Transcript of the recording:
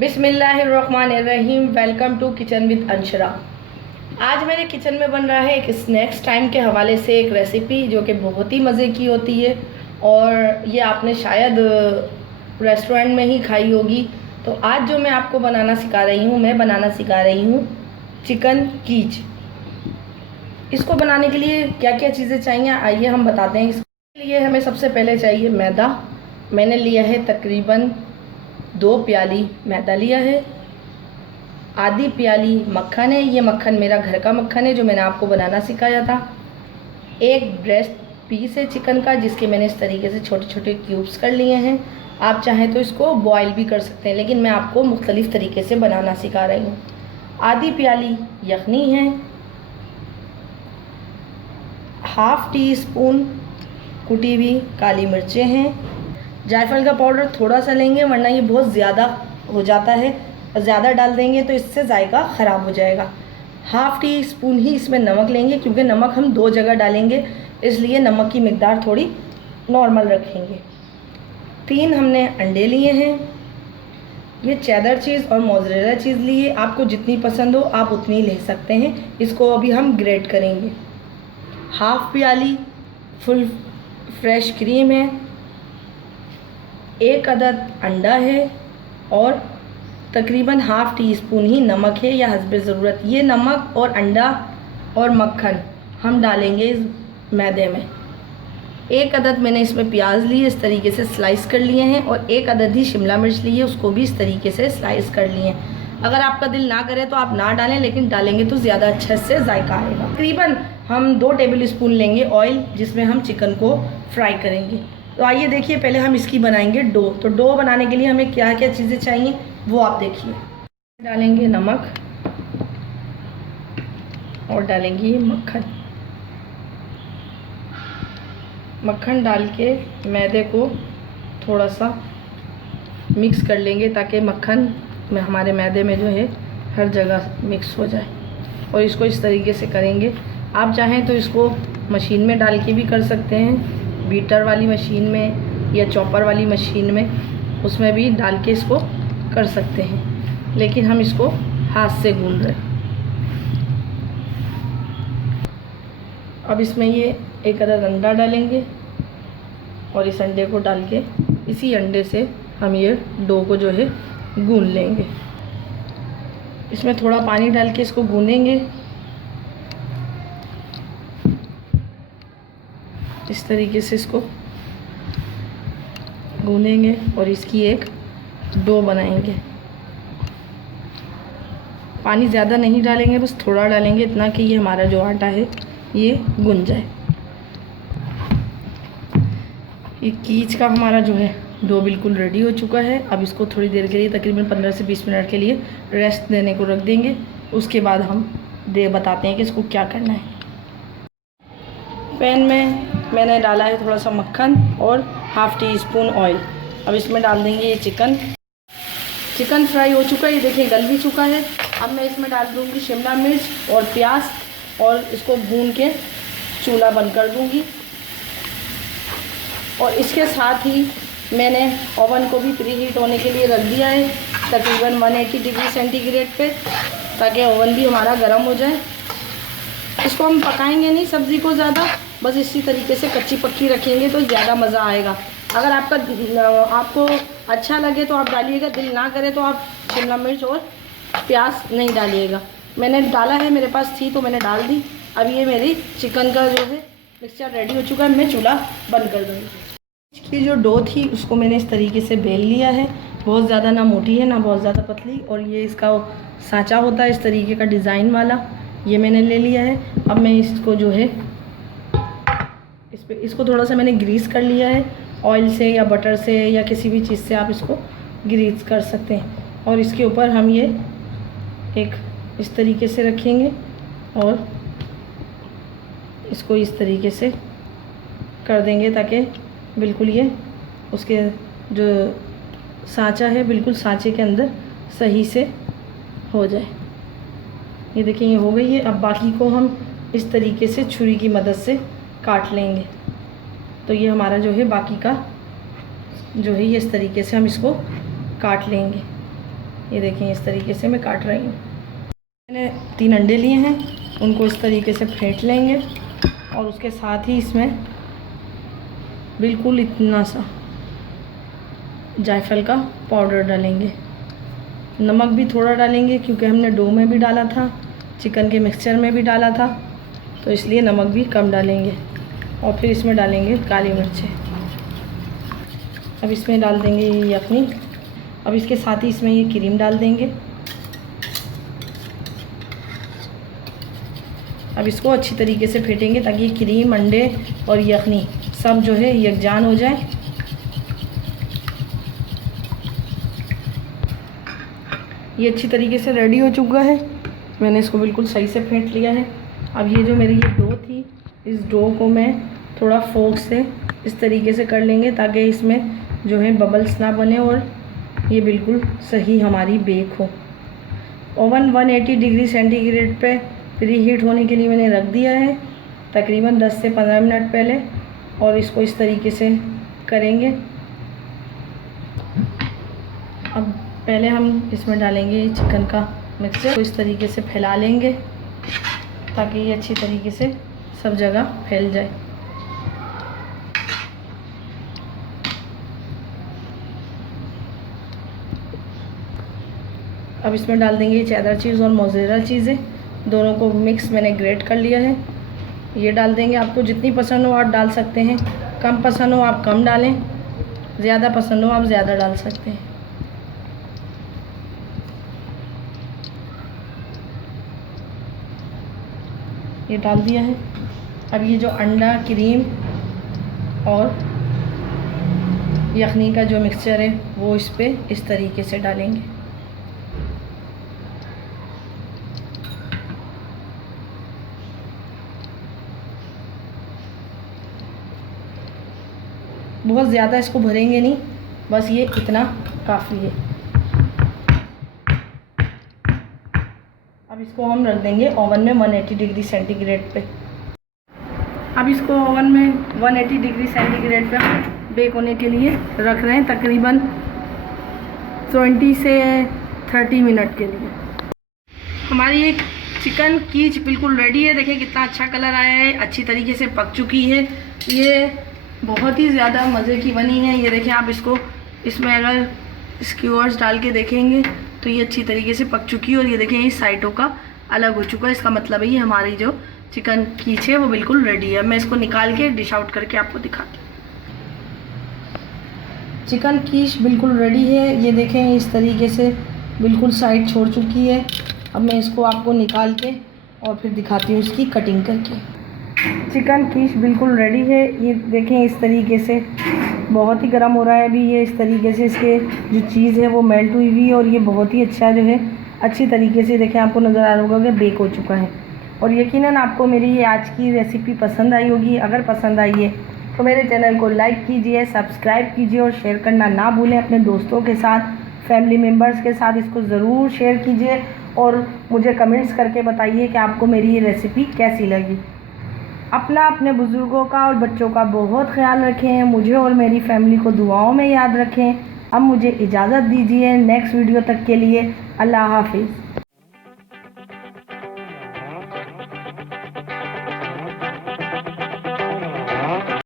बिस्मिल्लाहिर्रहमानिर्रहीम। Welcome to kitchen with Anshara. आज मेरे किचन में बन रहा है एक स्नैक्स टाइम के हवाले से एक रेसिपी जो कि बहुत ही मज़े की होती है और ये आपने शायद रेस्टोरेंट में ही खाई होगी। तो आज जो मैं आपको बनाना सिखा रही हूँ चिकन कीच। इसको बनाने के लिए क्या क्या चीज़ें चाहिए आइए हम बताते हैं। इसके लिए हमें सबसे पहले चाहिए मैदा। मैंने लिया है तकरीबन 2 प्याली मैदा लिया है। आधी प्याली मक्खन है, ये मक्खन मेरा घर का मक्खन है जो मैंने आपको बनाना सिखाया था। एक ब्रेस्ट पीस है चिकन का जिसके मैंने इस तरीके से छोटे छोटे क्यूब्स कर लिए हैं। आप चाहें तो इसको बॉयल भी कर सकते हैं, लेकिन मैं आपको मुख्तलिफ़ तरीके से बनाना सिखा रही हूँ। आधी प्याली यखनी है, हाफ़ टी स्पून कुटी हुई काली मिर्चें हैं। जायफल का पाउडर थोड़ा सा लेंगे वरना ये बहुत ज़्यादा हो जाता है और ज़्यादा डाल देंगे तो इससे जायका ख़राब हो जाएगा। हाफ़ टी स्पून ही इसमें नमक लेंगे क्योंकि नमक हम 2 जगह डालेंगे, इसलिए नमक की मिकदार थोड़ी नॉर्मल रखेंगे। 3 हमने अंडे लिए हैं। ये चेडर चीज़ और मोज़रेला चीज़ लिए, आपको जितनी पसंद हो आप उतनी ले सकते हैं। इसको अभी हम ग्रेट करेंगे। हाफ़ प्याली फुल फ्रेश क्रीम है, 1 अदद अंडा है और तकरीबन हाफ़ टी स्पून ही नमक है या हस्बे ज़रूरत। ये नमक और अंडा और मक्खन हम डालेंगे इस मैदे में। 1 अदद मैंने इसमें प्याज लिए, इस तरीके से स्लाइस कर लिए हैं और 1 अदद ही शिमला मिर्च लिए, उसको भी इस तरीके से स्लाइस कर लिए हैं। अगर आपका दिल ना करे तो आप ना डालें, लेकिन डालेंगे तो ज़्यादा अच्छे से जायका आएगा। तकरीबन हम 2 टेबल स्पून लेंगे ऑयल जिसमें हम चिकन को फ्राई करेंगे। तो आइए देखिए, पहले हम इसकी बनाएंगे डो। तो डो बनाने के लिए हमें क्या क्या चीज़ें चाहिए वो आप देखिए। डालेंगे नमक और डालेंगे ये मक्खन। मक्खन डाल के मैदे को थोड़ा सा मिक्स कर लेंगे ताकि मक्खन में हमारे मैदे में जो है हर जगह मिक्स हो जाए। और इसको इस तरीके से करेंगे। आप चाहें तो इसको मशीन में डाल के भी कर सकते हैं, बीटर वाली मशीन में या चॉपर वाली मशीन में, उसमें भी डाल के इसको कर सकते हैं, लेकिन हम इसको हाथ से गूंद रहे हैं। अब इसमें ये 1 अदद अंडा डालेंगे और इस अंडे को डाल के इसी अंडे से हम ये डो को जो है गूंद लेंगे। इसमें थोड़ा पानी डाल के इसको गूंदेंगे इस तरीके से। इसको गूंदेंगे और इसकी एक डो बनाएंगे। पानी ज़्यादा नहीं डालेंगे, बस थोड़ा डालेंगे, इतना कि ये हमारा जो आटा है ये गूंद जाए। ये कीच का हमारा जो है डो बिल्कुल रेडी हो चुका है। अब इसको थोड़ी देर के लिए तकरीबन 15 से 20 मिनट के लिए रेस्ट देने को रख देंगे। उसके बाद हम बताते हैं कि इसको क्या करना है। पैन में मैंने डाला है थोड़ा सा मक्खन और हाफ़ टी स्पून ऑयल। अब इसमें डाल देंगे ये चिकन फ्राई हो चुका है, ये देखिए गल भी चुका है। अब मैं इसमें डाल दूँगी शिमला मिर्च और प्याज और इसको भून के चूल्हा बंद कर दूँगी। और इसके साथ ही मैंने ओवन को भी प्री हीट होने के लिए रख दिया है तकरीबन 180 डिग्री सेंटीग्रेड पे, ताकि ओवन भी हमारा गर्म हो जाए। इसको हम पकाएंगे नहीं सब्ज़ी को ज़्यादा, बस इसी तरीके से कच्ची पक्की रखेंगे तो ज़्यादा मज़ा आएगा। अगर आपको अच्छा लगे तो आप डालिएगा, दिल ना करे तो आप शिमला मिर्च और प्याज नहीं डालिएगा। मैंने डाला है, मेरे पास थी तो मैंने डाल दी। अब ये मेरी चिकन का जो है मिक्सचर रेडी हो चुका है, मैं चूल्हा बंद कर दूँगी। इसकी जो डो थी उसको मैंने इस तरीके से बेल लिया है, बहुत ज़्यादा ना मोटी है ना बहुत ज़्यादा पतली। और ये इसका सांचा होता है इस तरीके का डिज़ाइन वाला, ये मैंने ले लिया है। अब मैं इसको जो है इसको थोड़ा सा मैंने ग्रीस कर लिया है ऑयल से या बटर से या किसी भी चीज़ से आप इसको ग्रीस कर सकते हैं। और इसके ऊपर हम ये एक इस तरीके से रखेंगे और इसको इस तरीके से कर देंगे ताकि बिल्कुल ये उसके जो सांचा है बिल्कुल सांचे के अंदर सही से हो जाए। ये देखिए ये हो गई है। अब बाकी को हम इस तरीके से छुरी की मदद से काट लेंगे। तो ये हमारा जो है बाकी का जो है ये इस तरीके से हम इसको काट लेंगे। ये देखें इस तरीके से मैं काट रही हूँ। मैंने 3 अंडे लिए हैं, उनको इस तरीके से फेंट लेंगे और उसके साथ ही इसमें बिल्कुल इतना सा जायफल का पाउडर डालेंगे। नमक भी थोड़ा डालेंगे क्योंकि हमने डो में भी डाला था, चिकन के मिक्सचर में भी डाला था, तो इसलिए नमक भी कम डालेंगे। और फिर इसमें डालेंगे काली मिर्चें। अब इसमें डाल देंगे ये यखनी। अब इसके साथ ही इसमें ये क्रीम डाल देंगे। अब इसको अच्छी तरीके से फेंटेंगे ताकि क्रीम, अंडे और यखनी सब जो है यकजान हो जाए। ये अच्छी तरीके से रेडी हो चुका है। मैंने इसको बिल्कुल सही से फेंट लिया है। अब ये जो मेरी ये डो थी, इस डो को मैं थोड़ा फोर्क से इस तरीके से कर लेंगे ताकि इसमें जो है बबल्स ना बने और ये बिल्कुल सही हमारी बेक हो। ओवन 180 डिग्री सेंटीग्रेड पे प्री हीट होने के लिए मैंने रख दिया है तकरीबन 10 से 15 मिनट पहले। और इसको इस तरीके से करेंगे। अब पहले हम इसमें डालेंगे चिकन का मिक्सचर, तो इस तरीके से फैला लेंगे ताकि ये अच्छी तरीके से सब जगह फैल जाए। अब इसमें डाल देंगे चेडर चीज़ और मोज़रेला चीज़ें, दोनों को मिक्स मैंने ग्रेट कर लिया है। ये डाल देंगे। आपको जितनी पसंद हो आप डाल सकते हैं, कम पसंद हो आप कम डालें, ज़्यादा पसंद हो आप ज़्यादा डाल सकते हैं। ये डाल दिया है। अब ये जो अंडा, क्रीम और यखनी का जो मिक्सचर है वो इस पे इस तरीके से डालेंगे। बहुत ज़्यादा इसको भरेंगे नहीं, बस ये इतना काफ़ी है। अब इसको हम रख देंगे ओवन में 180 डिग्री सेंटीग्रेड पे। अब इसको ओवन में 180 डिग्री सेंटीग्रेड पे बेक होने के लिए रख रहे हैं तकरीबन 20 से 30 मिनट के लिए। हमारी एक चिकन कीच बिल्कुल रेडी है। देखिए कितना अच्छा कलर आया है, अच्छी तरीके से पक चुकी है। ये बहुत ही ज़्यादा मज़े की बनी है। ये देखें आप इसको, इसमें अगर स्क्यूअर्स डाल के देखेंगे तो ये अच्छी तरीके से पक चुकी है। और ये देखें इस साइडों का अलग हो चुका है, इसका मतलब है ये हमारी जो चिकन कीच है वो बिल्कुल रेडी है। मैं इसको निकाल के डिश आउट करके आपको दिखाती हूँ। चिकन कीच बिल्कुल रेडी है। ये देखें इस तरीके से बिल्कुल साइड छोड़ चुकी है। अब मैं इसको आपको निकाल के और फिर दिखाती हूँ इसकी कटिंग करके। चिकन कीच बिल्कुल रेडी है। ये देखें इस तरीके से बहुत ही गर्म हो रहा है अभी। ये इस तरीके से इसके जो चीज़ है वो मेल्ट हुई हुई है और ये बहुत ही अच्छा जो है अच्छी तरीके से देखें आपको नज़र आ रहा होगा कि बेक हो चुका है। और यकीनन आपको मेरी ये आज की रेसिपी पसंद आई होगी। अगर पसंद आई है तो मेरे चैनल को लाइक कीजिए, सब्सक्राइब कीजिए और शेयर करना ना भूलें अपने दोस्तों के साथ, फैमिली मेम्बर्स के साथ इसको ज़रूर शेयर कीजिए और मुझे कमेंट्स करके बताइए कि आपको मेरी ये रेसिपी कैसी लगी। अपने बुज़ुर्गों का और बच्चों का बहुत ख्याल रखें। मुझे और मेरी फैमिली को दुआओं में याद रखें। अब मुझे इजाज़त दीजिए। नेक्स्ट वीडियो तक के लिए अल्लाह हाफिज़।